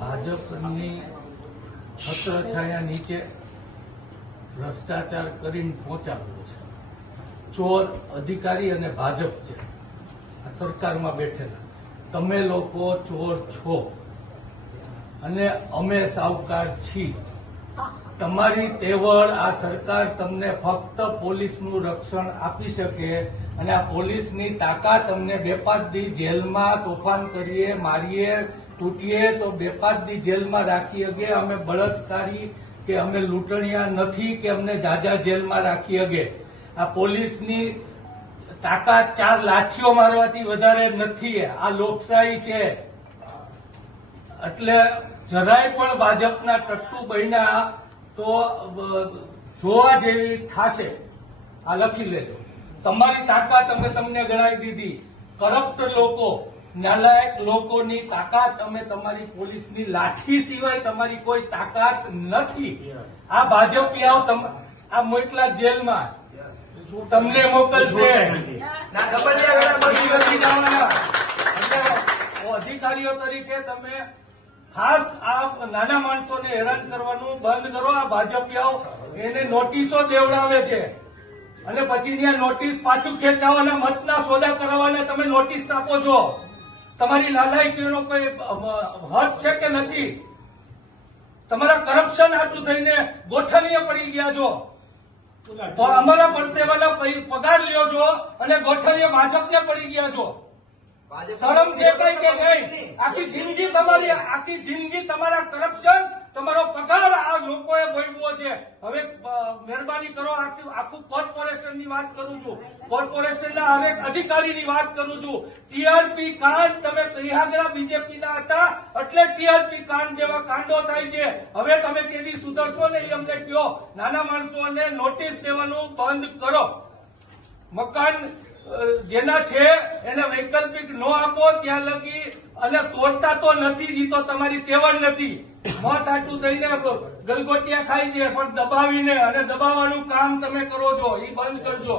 ભાજપની છત્રછાયા નીચે ભ્રષ્ટાચાર કરીને પહોંચાડ્યો છે. ચોર અધિકારી અને ભાજપ છે. આ સરકારમાં બેઠેલા. તમે લોકો ચોર છો. અને અમે સાવકાર છીએ. તમારી તેવળ આ સરકાર તમને ફક્ત પોલીસનું રક્ષણ આપી શકે અને આ પોલીસની તાકાત તમને બે પાંચ દી જેલમાં તોફાન કરીએ, મારીએ તૂટીએ તો બે પાંચ દી જેલમાં રાખી શકે અમે બળાત્કારી કે અમે લૂંટણિયા નથી કે અમને જાજા જેલમાં રાખી શકે આ પોલીસની તાકાત ચાર લાઠીઓ મારવાથી વધારે નથી. આ લોકશાહી છે. એટલે જરાય પણ ભાજપના ટટ્ટુ બન્યા તો જોવા જેવી થશે. આ લખી લેજો. તમારી તાકાત અમે તમને ગણાવી દીધી. કરપ્ટ લોકો નાલાયક લોકોની તાકાત અમે તમારી પોલીસની લાઠી સિવાય તમારી કોઈ તાકાત નથી. આ ભાજપિયાઓ તમ આ મોકલા જેલમાં. તમને મોકલશે. અધિકારીઓ તરીકે તમે ખાસ આ નાના માણસોને હેરાન કરવાનું બંધ કરો. આ ભાજપિયાઓ એને નોટિસો દેવડાવે છે. અને પછી ત્યાં નોટિસ પાછું ખેંચાવાના મતના સોદા કરાવવાના તમે નોટિસ આપો છો. તમારી લાલાયકીનો કોઈ હદ છે કે નથી? તમારા કરપ્શન આટલું થઈને ગોઠવીએ પડી ગયા છો. તો અમારા પરસેવાના પગાર લ્યો છો અને ગોઠવીએ ભાજપને પડી ગયા છો. શરમ છે કઈ કે નહીં? આખી જિંદગી તમારી આખી જિંદગી તમારા કરપ્શન તમારો પગાર આ લોકોએ ભોગવો છે. હવે મહેરબાની કરો આખું આખું કોર્પોરેશનની વાત કરું છું. કોર્પોરેશનના હરેક અધિકારીની વાત કરું છું. ટીઆરપી કાંડ તમે બીજેપી બીજેપીના હતા એટલે ટીઆરપી કાંડ જેવા કાંડો થાય છે. હવે તમે કેવી સુધરશો ને એ અમને કહો નાના માણસોને નોટિસ દેવાનું બંધ કરો. મકાન જેના છે, એને વૈકલ્પિક નો આપો, ત્યાં લગી અને તોડતા તો નથી જીતો તમારી તેવડ નથી. મોત આટલું થઈને ગલગોટિયા ખાઈ દે, પણ દબાવીને અને દબાવવાનું કામ તમે કરો છો એ બંધ કરજો.